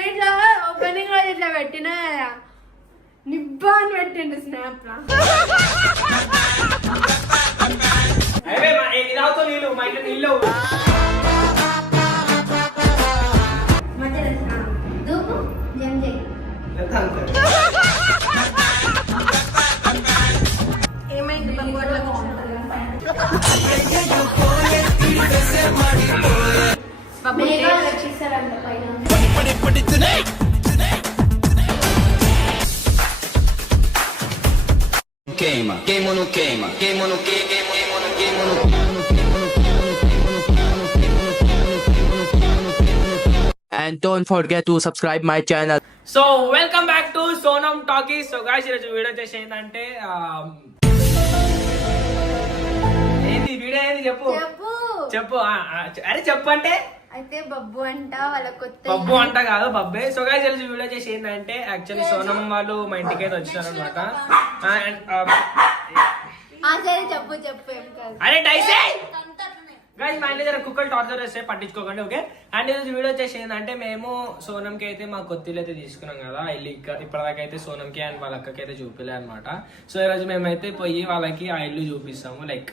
ఇట్లా ఓపెనింగ్ రోజు ఇట్లా పెట్టినా నిబ్బా అని పెట్టిండు స్నాప్ లా. ఏమైంది వచ్చేసారంట పైన. Queima, queima ou não queima? Queima ou não queima? Queima ou não queima? And don't forget to subscribe my channel. So welcome back to Sonam talkies. So guys ఈరోజు video చేసి ఏంటంటే ఏంది వీడియో ఏంది చెప్పు చెప్పు అరే చెప్పు అంటే అయితే బబ్బు అంట వాళ్ళ కొత్త బబ్బు అంట కాదు బబ్బే. సో గాయ్స్ ఈరోజు వీడియో చేసి ఏంటంటే యాక్చువల్లీ సోనం వాళ్ళు మా ఇంటికి అయితే వచ్చారు అనమాట. చెప్పు చెప్పు ఏం కాదు. అరే డైసే గైస్ మా ఇంటి దగ్గర కుక్కలు టార్చర్ చేస్తే పట్టించుకోకండి ఓకే. అండ్ ఈరోజు వీడియో వచ్చేసి ఏంటంటే మేము సోనంకి అయితే మా కొత్తిల్లు అయితే తీసుకున్నాం కదా ఇల్లు. ఇప్పటిదాకా అయితే సోనంకి అండ్ వాళ్ళ అక్కకి అయితే చూపిలే అనమాట. సో ఈరోజు మేమైతే పోయి వాళ్ళకి ఆ ఇల్లు చూపిస్తాము లైక్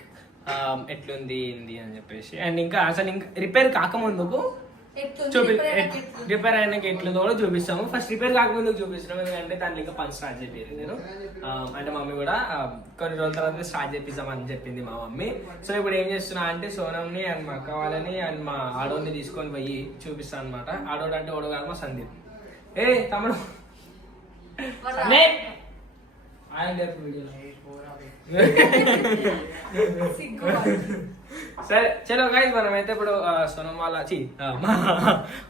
ఎట్లుంది ఏంది అని చెప్పేసి. అండ్ ఇంకా అసలు ఇంకా రిపేర్ కాకముందుకు రిపేర్ అయినాక ఎట్లుందో కూడా చూపిస్తాము. ఫస్ట్ రిపేర్ కాకముందుకు చూపిస్తున్నాం ఎందుకంటే దాన్ని ఇంకా పని స్టార్ట్ చేయాలి నేను. అంటే మమ్మీ కూడా కొన్ని రోజుల తర్వాత స్టార్ట్ చేపిస్తామని చెప్పింది మా మమ్మీ. సో ఇప్పుడు ఏం చేస్తున్నా అంటే సోనంని అండ్ మా అక్క వాళ్ళని అండ్ మా ఆడోని తీసుకొని పోయి చూపిస్తాను అనమాట. ఆడోడు అంటే ఓడు కాదు మా సందీప్. ఏ తమ్ముడు సరే చలో గైస్ మనం అయితే ఇప్పుడు సోనం వాళ్ళ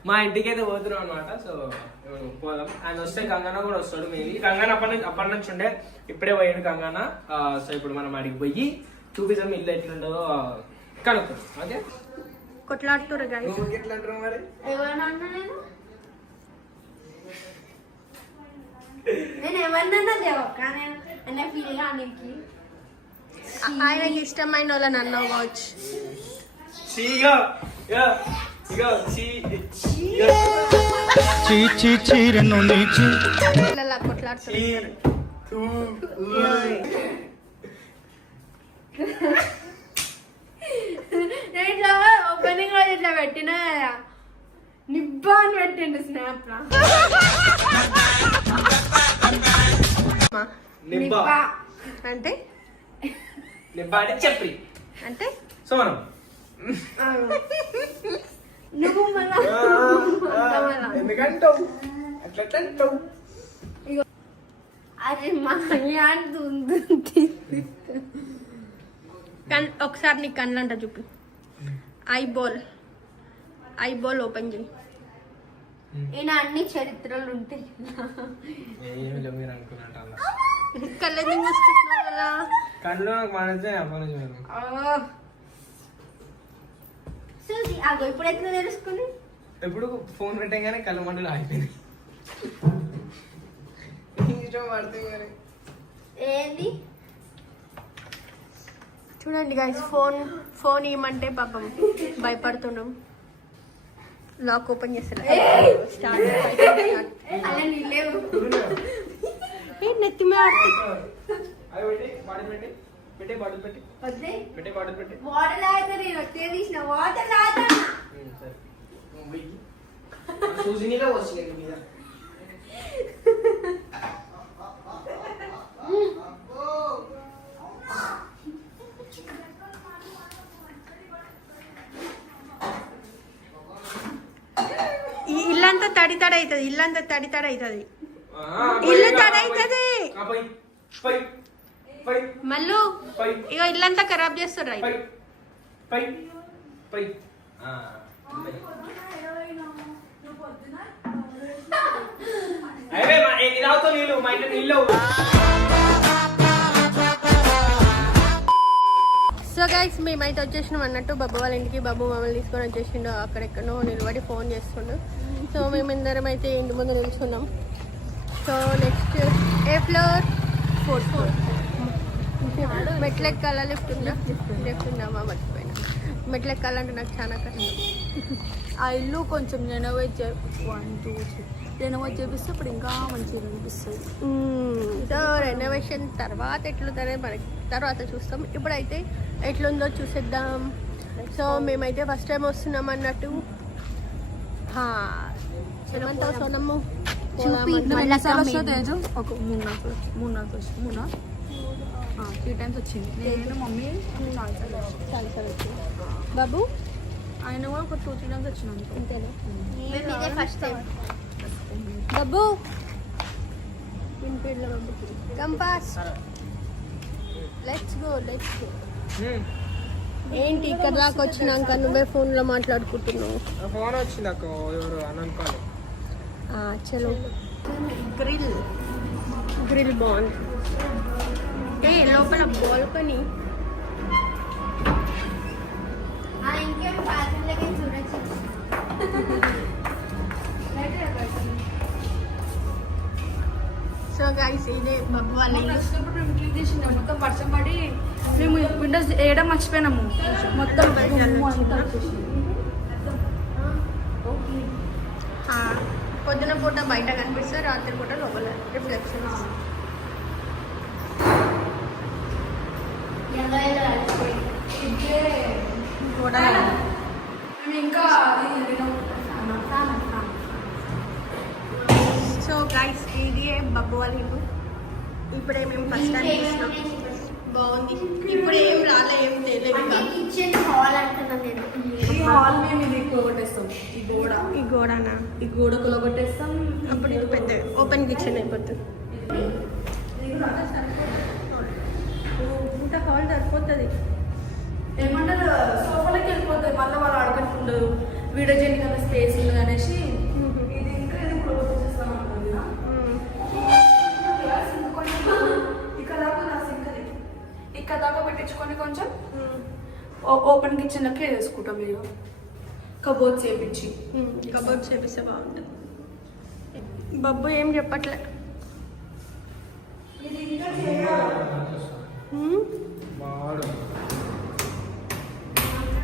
మా ఇంటికి అయితే పోతున్నాం అనమాట. సో పోదాం. ఆయన వస్తే గంగన్న కూడా వస్తాడు. మేబీ గంగన్న అప్పటి నుంచి ఉండే ఇప్పుడే పోయాడు గంగన్న. సో ఇప్పుడు మనం అడిగి పోయి చూపిస్తాం ఇల్లు ఎట్లుంటుందో కనుక్కుంటాం ఓకే. కొట్లాడుతురు గైస్. ఎట్లా అంటారు మరి నేను ఎవరినన్నా దేవక్క అన్న ఫీల్ కానికి ఆయనకి ఇష్టమైన వాళ్ళని అన్నావు కావచ్చు. కొట్లాడుతున్నారు ఇట్లా ఓపెనింగ్ రోజు ఇట్లా పెట్టినా నిబ్బా అని పెట్టిండు స్నాప్ లా. అంటే చెప్పి అంటే సోనం నువ్వు ఎందుకంటావు అరే మా ఒకసారి నీ కళ్ళు అంట చూపి. ఐబాల్ ఓపెన్ చేయి. ఈయన అన్ని చరిత్రలు ఉంటాయి. మీరు అనుకున్నట్టు కళ్ళు మూసుకుంటున్నావు కదా. కళ్ళు మానేస్తే అగో ఇప్పుడు ఎట్లా తెలుసుకుని ఎప్పుడు ఫోన్ పెట్టగానే కళ్ళు మంటలు ఆగిపోయింది. ఏంది చూడండి గైస్ ఫోన్ ఇవ్వమంటే పాపం భయపడుతున్నాం. లాక్ ఓపెన్ చేస్తారు నెత్తి మీద ఇల్లంతా తడితడ అవుతుంది. ఇల్లు తడవుతుంది మళ్ళీ ఇక ఇల్లంతా ఖరాబ్ చేస్తారు. సో గైస్ మేమైతే వచ్చేసినాం అన్నట్టు బాబు వాళ్ళ ఇంటికి. బాబు మమ్మల్ని తీసుకొని వచ్చేసిండు. అక్కడెక్కడో నిలబడి ఫోన్ చేస్తుండు. సో మేమందరం అయితే ఇంటి ముందు నిల్చున్నాం. సో నెక్స్ట్ ఏ ఫ్లోర్? 4th floor. మెట్లెక్కాల లిఫ్ట్ ఉందా? లిఫ్ట్ ఉందామా మర్చిపోయినా. మెట్లెక్కాలంటే నాకు చాలా కష్టం. ఆ ఇల్లు కొంచెం రెనోవేట్ 1 2 3 రెనోవేట్ చేపిస్తే ఇప్పుడు ఇంకా మంచిగా అనిపిస్తుంది. సో రెనోవేషన్ తర్వాత ఎట్లుందో మనకి తర్వాత చూస్తాం. ఇప్పుడైతే ఎట్లుందో చూసేద్దాం. సో మేమైతే ఫస్ట్ టైం వస్తున్నాం అన్నట్టు. ఏమంతా సోనమ్ము తేజు ఒక 3 టైమ్స్ వచ్చింది. నేను మమ్మీ చాలా వచ్చింది. బాబు ఆయన కూడా ఒక 2-3 టైమ్స్ వచ్చినాను. అంతేనా? ఇదే ఫస్ట్ టైం. బాబు వినిపిడ్ల బాబుకి కంపాస్. Let's go. ఏంటి ఇక్కడ దాకా వచ్చినాక నువ్వే ఫోన్లో మాట్లాడుకుంటున్నావు? ఫోన్ వచ్చింది అక్క, ఎవరు అని అనుకోండి. చలో. గ్రిల్ బాగుంది. లోపల బాల్కనీ. సో గైస్ ఇదే బాబు వాళ్ళ మొత్తం వర్షం పడి మేము విండోస్ వేయడం మర్చిపోయినాము. మొత్తం పొద్దున పూట బయట కనిపిస్తే రాత్రి పూట లోపల రిఫ్లెక్షన్స్. ఇంకా సో గైస్ ఇది బబ్బు వాళ్ళ ఇల్లు. ఇప్పుడే మేము ఫస్ట్ టైం చూసినాం. బాగుంది. ఇప్పుడు ఏం రాలే, ఏం తెలియదు. ఈ హాల్ మేము ఇది కొట్టేస్తాం. ఈ గోడనా? ఈ గోడ కొలగొట్టేస్తాం. అప్పుడు ఇది పెద్ద ఓపెన్ కిచెన్ అయిపోతుంది. ఇంత హాల్ సరిపోతుంది. ఏమంటారు సోఫాలకి వెళ్ళిపోతాయి. మళ్ళీ వాళ్ళు ఆడుకుంటూ ఉండదు. వీడియో చేయడానికి అంత స్పేస్ ఉంది అనేసి ఇది ఇంకా ఇది కొలగొట్టేస్తాం అనుకుంది. ఇక్కడ దాకా పెట్టించుకొని కొంచెం ఓపెన్ కిచెన్ లకే వేసుకుంటాం. మీరు కబోర్డ్స్ చేపించి కబోర్డ్స్ చేపిస్తే బాగుంటుంది. బబ్బు ఏం చెప్పట్లే.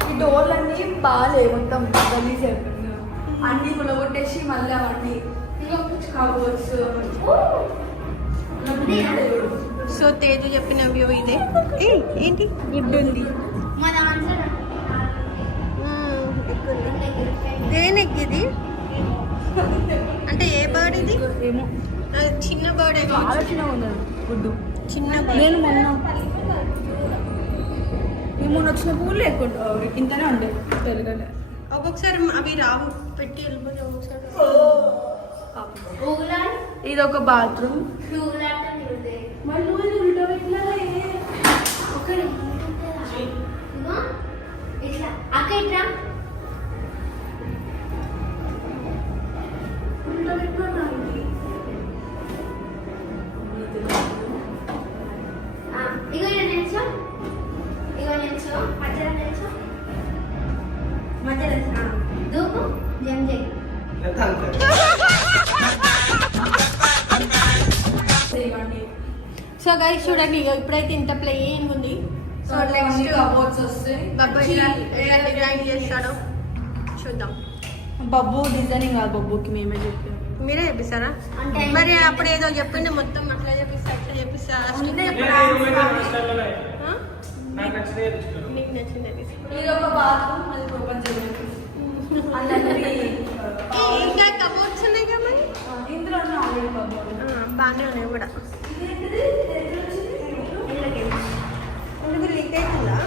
ఈ డోర్లన్నీ బాగాలేవు, మొత్తం గలీజ్ అయిపోయింది. అన్ని కొలగొట్టేసి మళ్ళీ అవన్నీ కబోర్డ్స్. సో తేజు చెప్పిన వ్యూ ఇదే. ఏంటి గుడ్డు ఉంది. దేనికి ఇది? అంటే ఏ బర్డ్ ఇది? ఏమో చిన్న బర్డ్. చాలా చిన్నగా ఉన్నది గుడ్డు. చిన్న నేను మొన్న వచ్చిన పువ్వులు లేకుండా ఇంతనే ఉండే తెలుగులే. ఒక్కొక్కసారి అవి రావు, పెట్టి వెళ్ళిపోతే ఒక్కొక్కసారి. ఇది ఒక బాత్రూమ్. సో గైస్ చూడండి, ఇప్పుడైతే ఇంత ప్లేయింగ్ ఉంది. సో నెక్స్ట్ కబోర్డ్స్ వస్తాయి. బబ్బు ఎలా డిజైన్ చేస్తాడో చూద్దాం. బబ్బు డిజైనింగ్ కాదు, బబ్బుకి మేమే చెప్పాము. మీరే చెప్పిస్తారా? మరి అప్పుడు ఏదో చెప్పింది మొత్తం అట్లా చెప్పిస్తా అట్లా చెప్పిస్తా. నీకు నచ్చింది. ఇది ఒక బాత్రూమ్, అది ఓపెన్ చేయాలి. ఇంకా కబోర్డ్స్ ఉన్నాయి కదా మరి ఇందులో ఆల్రెడీ కబోర్డ్ బాగానే ఉన్నాయి కూడా. ఎందుకు లీక్ అవుతుందా?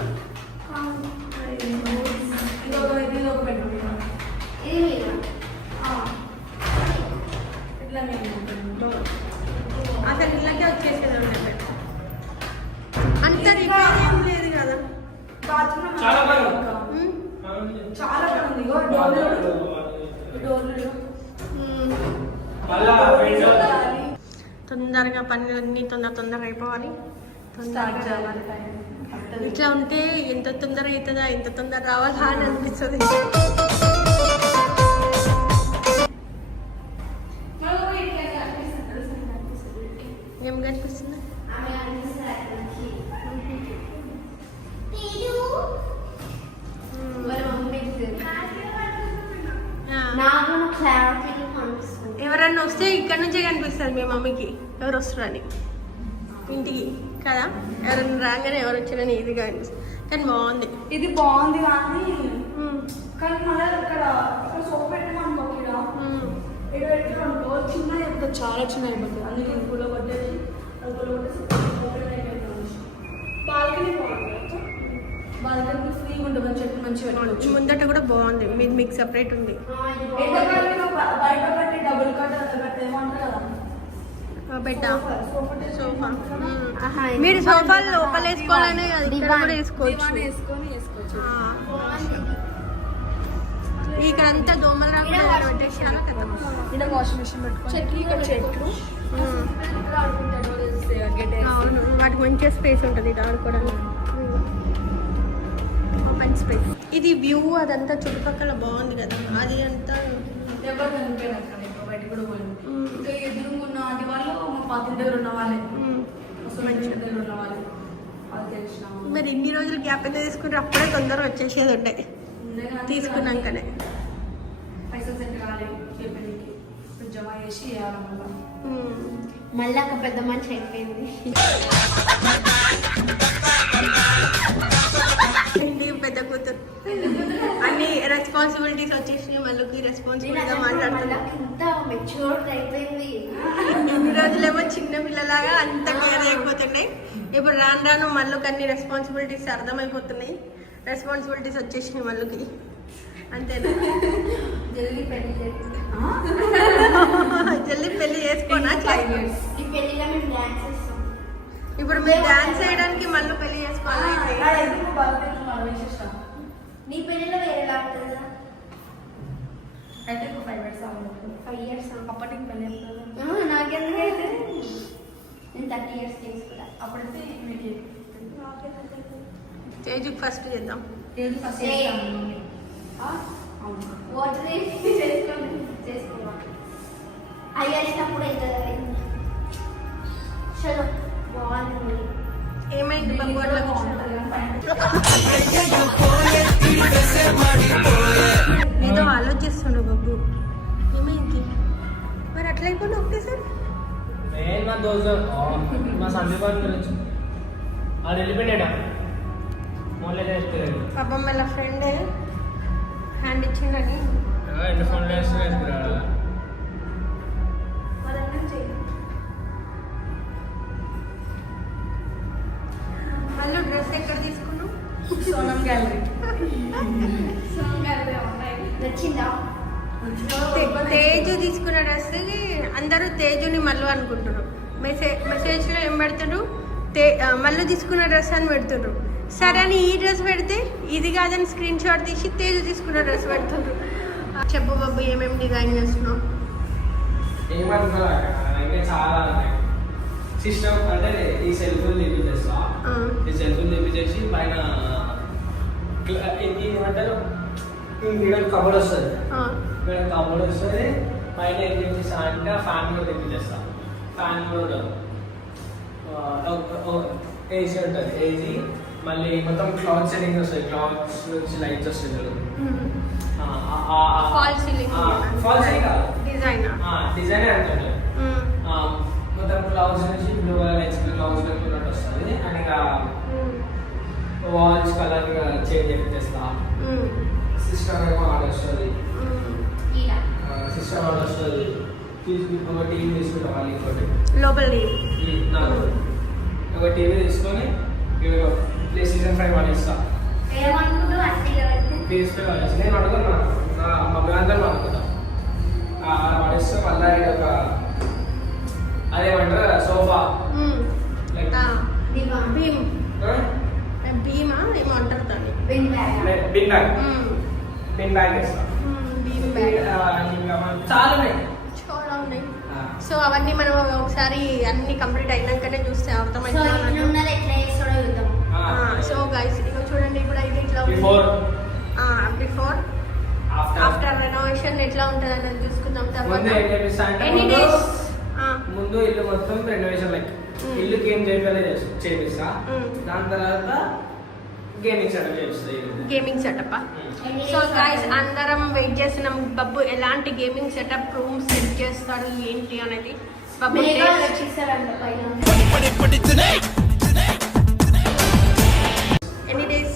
అసలు ఇళ్ళకే వచ్చేసేది ఉండే అంత రిపేర్ ఏం లేదు కదా. చాలా బాగుంది. చాలా బాగుంది. తొందరగా పనులన్నీ తొందరగా అయిపోవాలి. ఇట్లా ఉంటే ఎంత తొందర అవుతుందా, ఎంత తొందర రావాలా అని అనిపిస్తుంది. ఏం కనిపిస్తుంది? క్లారిటీ కనిపిస్తుంది. ఎవరన్నా వస్తే ఇక్కడ నుంచే కనిపిస్తుంది మీ మమ్మీకి ఎవరు వస్తున్నారని ఇంటికి కదా. ఎవరైనా రాగానే ఎవరు వచ్చిరని ఈజీగా కనిపిస్తుంది. కానీ బాగుంది. ఇది బాగుంది కానీ కానీ మళ్ళీ ఇక్కడ సోప్ పెట్టమనుకో ఇక్కడ పెట్టుకోనుకో చిన్న అయిపోతుంది, చాలా చిన్న అయిపోతుంది. అందుకే పూల కొట్టేసి అది పూల కొట్టేసి బాల్కనీ బాగుంది. బాల్కనీ ఫ్రీగా ఉంటుంది, చెట్టు మంచిగా పెట్టుకోవచ్చు. ముందట కూడా బాగుంది. మీది మీకు సపరేట్ ఉంది. బయట కట్టి డబుల్ కట్ ఏమంటారు కదా బెడ్డ సోఫా. మీరు సోఫాలు లోపల వేసుకోవాలనే కదా, ఇక్కడ కూడా వేసుకోవచ్చు. వేసుకోవచ్చు. ఇక్కడ అంతా దోమలు రాకుండా పెట్టేసినాక కదా. ఇక్కడ వాషింగ్ మెషిన్ పెట్టుకోవచ్చు. ఇక్కడ చెట్లు అవును, వాటికి మంచిగా స్పేస్ ఉంటుంది ఇది ఆడుకోవడానికి. Open space. ఇది వ్యూ అదంతా చుట్టుపక్కల బాగుంది కదా. అది అంతా ఎవరు కనిపించారు అక్కడ బయట కూడా పోయింది. ఇంకా ఎదురుకున్న అది వాళ్ళు మా పాత దగ్గర ఉన్న వాళ్ళే, మంచి దగ్గర ఉన్న వాళ్ళే వాళ్ళు తెలిసిన మరి ఇన్ని రోజులు గ్యాప్ అయితే తీసుకుంటే అప్పుడే తొందరగా వచ్చేసేది ఉండే తీసుకున్నాకనే. పైసలు సెట్ కాలేదు చేపలికి జమ చేసి వేయాలి మళ్ళీ. మళ్ళీ ఒక పెద్ద మనిషి అయిపోయింది. పెద్ద కూతురు అన్ని రెస్పాన్సిబిలిటీస్ వచ్చేసినాయి. మళ్ళీ రెస్పాన్సిబిలిటీగా మాట్లాడుతున్నా. ఇంత మెచ్యూర్ అయిపోయింది. ఇన్ని రోజులేమో చిన్న పిల్లలాగా అంత కేర్ అయిపోతున్నాయి. ఇప్పుడు రాను రాను మళ్ళీ అన్ని రెస్పాన్సిబిలిటీస్ అర్థమైపోతున్నాయి. రెస్పాన్సిబిలిటీస్ వచ్చేసినాయి మళ్ళీకి. అంతేనా? జల్దీ పెళ్లి జల్దీ పెళ్లి చేసుకోనా? ఈ పెళ్లిలో మేము డాన్స్ చేస్తాం. ఇప్పుడు మీరు డాన్స్ చేయడానికి మళ్ళీ పెళ్లి చేసుకోవాలి. నీ పెళ్లిలో వేరేలా ఉంటుంది కదా. అయితే 5 years అవ్వలేదు. 5 years అప్పటికి పెళ్ళి అవుతుంది. నాకెందుకైతే నేను 30 years చేసుకున్నా. అప్పుడైతే మీకు స్టేజ్కి ఫస్ట్ చేద్దాం. ఫస్ట్ వాటర్ చేసుకోవాలి. అవి వేసినప్పుడు అవుతుంది. చలో బాగుంది. ఏమైంది బాబు అట్లా ఏదో ఆలోచిస్తుండు బాబు. ఏమైంది మరి అట్లా అయిపోయింది ఒకటేసారి? నేను మా దోస్తు మా సందీప్ గురించి అది వెళ్ళిపోయాడా మొన్న చేస్తాడు. పాపం వాళ్ళ ఫ్రెండ్ హ్యాండ్ ఇచ్చిండని ఎన్ని ఫోన్లు వేస్తున్నాడు. మళ్ళీ డ్రెస్ ఎక్కడ తీసుకున్నావు? సోనం గ్యాలరీ. నచ్చిందా? తేజు తీసుకున్న డ్రెస్ అందరూ తేజుని మళ్ళీ అనుకుంటున్నారు. మెసేజ్లో ఏం పెడుతున్నారు? మళ్ళీ తీసుకున్న డ్రెస్ అని పెడుతున్నారు. సరే అని ఈ డ్రెస్ పెడితే ఇది కాదని స్క్రీన్ షాట్ తీసి తేజు తీసుకున్న డ్రెస్ పెడుతున్నారు. చెప్పు బాబు ఏమేమి డిజైన్ చేస్తున్నావు? ఏమంటున్నా అంటే చాలా సిస్టమ్ అంటే ఈ సెల్ఫ్ తెప్పించేస్తా. ఈ సెల్ఫ్ తెప్పించేసి పైన ఏమంటారు ఇక్కడ కబర్ వస్తుంది. ఇక్కడ కబర్ వస్తుంది పైన ఏం తెప్పిస్తా అంటే ఫ్యాన్ కూడా తెప్పించేస్తా. ఫ్యాన్ కూడా ఏసీ ఉంటుంది. ఏసీ మళ్ళీ మొత్తం క్లాత్ సెట్టింగ్ వస్తుంది. క్లాత్స్ నుంచి లైట్స్ వస్తుంది. ఫాల్ సీలింగ్ డిజైన్ డిజైన్ అంటారు. మొత్తం క్లౌడ్స్ నుంచి బ్లూ కలర్ లైట్స్ క్లౌడ్స్ ఉన్నట్టు వస్తుంది. అండ్ ఇంకా వాల్స్ కలర్ చేంజ్ చేపిస్తా. సిస్టమ్ ఏమో ఆర్డర్ వస్తుంది. సిస్టమ్ ఆర్డర్ వస్తుంది. ఒక టీవీ తీసుకుంటాం. మళ్ళీ ఇంకోటి లోపల ఒక టీవీ తీసుకొని PlayStation 5 వాడేస్తా. ఏమనుకుంటూ అంటే PS5 వాడేస్తా. నేను అడుగుతున్నా మా బ్రాందర్ వాడుకుంటా. వాడేస్తే మళ్ళీ ఒక అదేమంటారు సోఫా లైక్ భీమ్ భీమా ఏమో అంటారు దాన్ని. బిన్ బ్యాగ్ వేస్తా. భీమ్ బ్యాగ్ చాలా ఉన్నాయి. చాలా ఉన్నాయి. సో అవన్నీ మనం ఒకసారి అన్ని కంప్లీట్ అయినాకనే చూస్తే అర్థమైంది. ఉన్నది ఎట్లా చేస్తాడో చూద్దాం. సో గైస్ ఇక చూడండి ఇప్పుడు అయితే ఇట్లా బిఫోర్ ఆఫ్టర్ రెనోవేషన్ ఎట్లా ఉంటుంది అనేది చూసుకుందాం. ముందు ఇల్లు మొత్తం రెనోవేషన్ లైక్ ఇల్లుకి ఏం చేపిస్తా. దాని తర్వాత గేమింగ్ సెటప్ చేస్తుంది. Gaming setup. సో గైస్ అందరం వెయిట్ చేస్తున్నాం బబ్బు ఎలాంటి గేమింగ్ సెటప్ రూమ్ సెట్ చేస్తారు ఏంటి అనేది. బబ్బు వచ్చేసారంట పైన. ఎనీ డేస్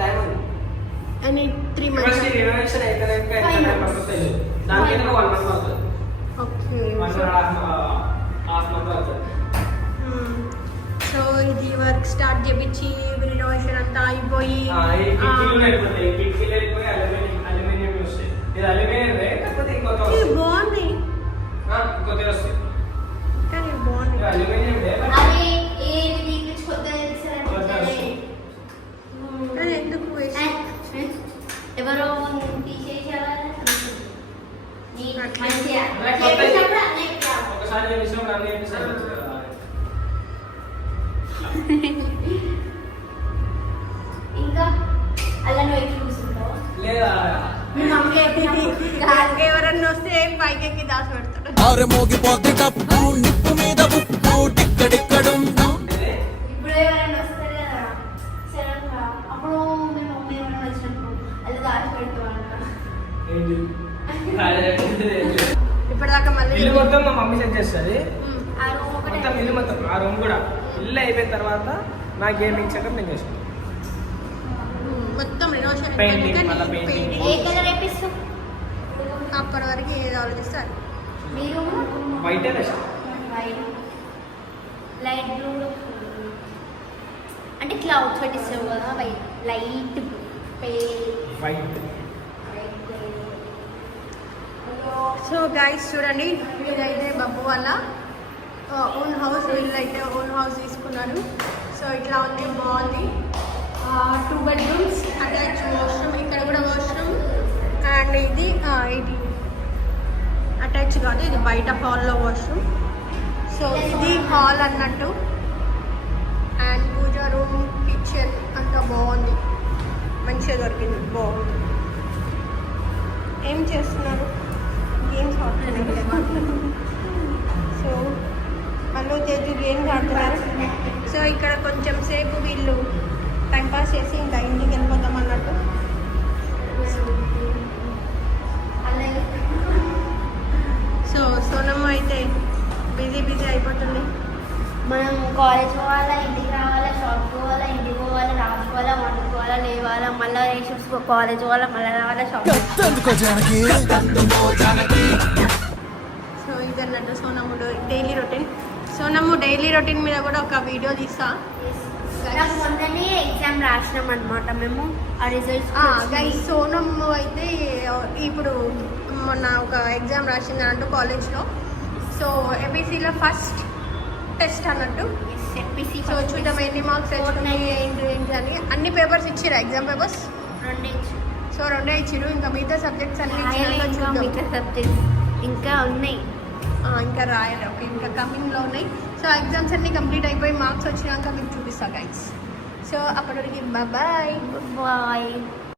టైం ఉంది. Any 3 months. రినోవేషన్ అయితే పడుతుంది. దానికి 1 month అవుతుంది. ఓకే. 1.5 month అవుతుంది. సో ఇది వర్క్ స్టార్ట్ చేపించి రినోవేషన్ అంతా అయిపోయి కిటికీలు వెళ్ళిపోయి అల్యూమినియం వస్తాయి. ఇది అల్యూమినియం కాకపోతే ఇంకొక బాగుంది ఇంకొక వస్తాయి. కానీ బాగుంది. అల్యూమినియం అది ఏది నీకు కొత్తగా చేశారంటే అది ఎందుకు వేసి ఎవరో తీసేసేవారు ఒకసారి చేసినప్పుడు అన్ని ఎపిసోడ్ ఇంకా అలా నువ్వు ఎక్కి కూర్చుంటావు లేదా ఎవరన్నా వస్తే పైకి ఎక్కి దాచి పెడతాడు. ఇప్పుడు ఎవరైనా వస్తారు కదా సడన్ గా అప్పుడు మీ మమ్మీ ఎవరైనా వచ్చినప్పుడు అలా దాచి పెడతావు అంట. ఇప్పటిదాకా మళ్ళీ ఇల్లు మొత్తం మా మమ్మీ సెట్ చేస్తుంది. ఆ రూమ్ ఒకటే మొత్తం ఇల్లు మొత్తం ఆ రూమ్ కూడా ఇల్లు అయిపోయిన తర్వాత నా గేమింగ్ సెటప్ నేను చేసుకుంటాను. మొత్తం రినోవేషన్ Painting, మళ్ళా painting. ఏ కలర్ వేపిస్తావు అప్పటి వరకు ఏది ఆలోచిస్తారు. మీరు వైట్ వేస్తాం. వైట్ లైట్ బ్లూ అంటే క్లౌడ్స్ పెట్టిస్తావు కదా white light pale white so guys చూడండి ఇదైతే బబ్బు వాళ్ళ ఓన్ హౌస్. వీళ్ళైతే ఓన్ హౌస్ తీసుకున్నారు. సో ఇట్లా ఉంది బాగుంది. 2 bedrooms అటాచ్ వాష్రూమ్. ఇక్కడ కూడా వాష్రూమ్. అండ్ ఇది అటాచ్ కాదు, ఇది బయట హాల్లో వాష్రూమ్. సో ఇది హాల్ అన్నట్టు. అండ్ పూజ రూమ్ కిచెన్ అంతా బాగుంది. మంచిగా దొరికింది, బాగుంది. ఏం చేస్తున్నారు? గేమ్స్ ఆడుతున్నారు. సో మళ్ళీ తేజు గేమ్స్ ఆడుతున్నారు. సో ఇక్కడ కొంచెం సేపు వీళ్ళు టైంపాస్ చేసి ఇంకా ఇంటికి వెళ్ళిపోతాం అన్నట్టు. సో సోనమ్మ అయితే బిజీ అయిపోతుంది. మనం కాలేజ్ పోవాలా, ఇంటికి రావాలా, షాప్కి పోవాలా, ఇంటికి పోవాలా, రాసుకోవాలా, వండుకోవాలా, లేవాలా, మళ్ళీ రేషిప్స్ కాలేజ్ పోవాలా, మళ్ళీ రావాలా, షాప్. సో ఇది అన్నట్టు Sonamma daily routine. Sonamma daily routine మీద కూడా ఒక వీడియో తీస్తా. నాకు మొన్ననే ఎగ్జామ్ రాసినాం అనమాట మేము. ఆ రిజల్ట్స్ గైస్ సోనమ్మ అయితే ఇప్పుడు మొన్న ఒక ఎగ్జామ్ రాసింది అన్నట్టు కాలేజ్లో. సో ఎంపీసీలో ఫస్ట్ టెస్ట్ అన్నట్టు. ఎంపీసీ సో చూద్దాం ఎన్ని మార్క్స్ తెచ్చుకున్నాయి ఏంటి అని. అన్ని పేపర్స్ ఇచ్చిరా, ఎగ్జామ్ పేపర్స్ 2 సో 2 ఇచ్చిరు. ఇంకా మిగతా సబ్జెక్ట్స్ అన్ని ఇంకా ఇచ్చినాక మిగతా సబ్జెక్ట్స్ ఇంకా ఉన్నాయి. ఇంకా రాయాలి. ఓకే, ఇంకా కమింగ్లో ఉన్నాయి. సో ఎగ్జామ్స్ అన్ని కంప్లీట్ అయిపోయి మార్క్స్ వచ్చినాక మీకు చూపిస్తా గైస్. సో అప్పటివరకు బాయ్. బాయ్.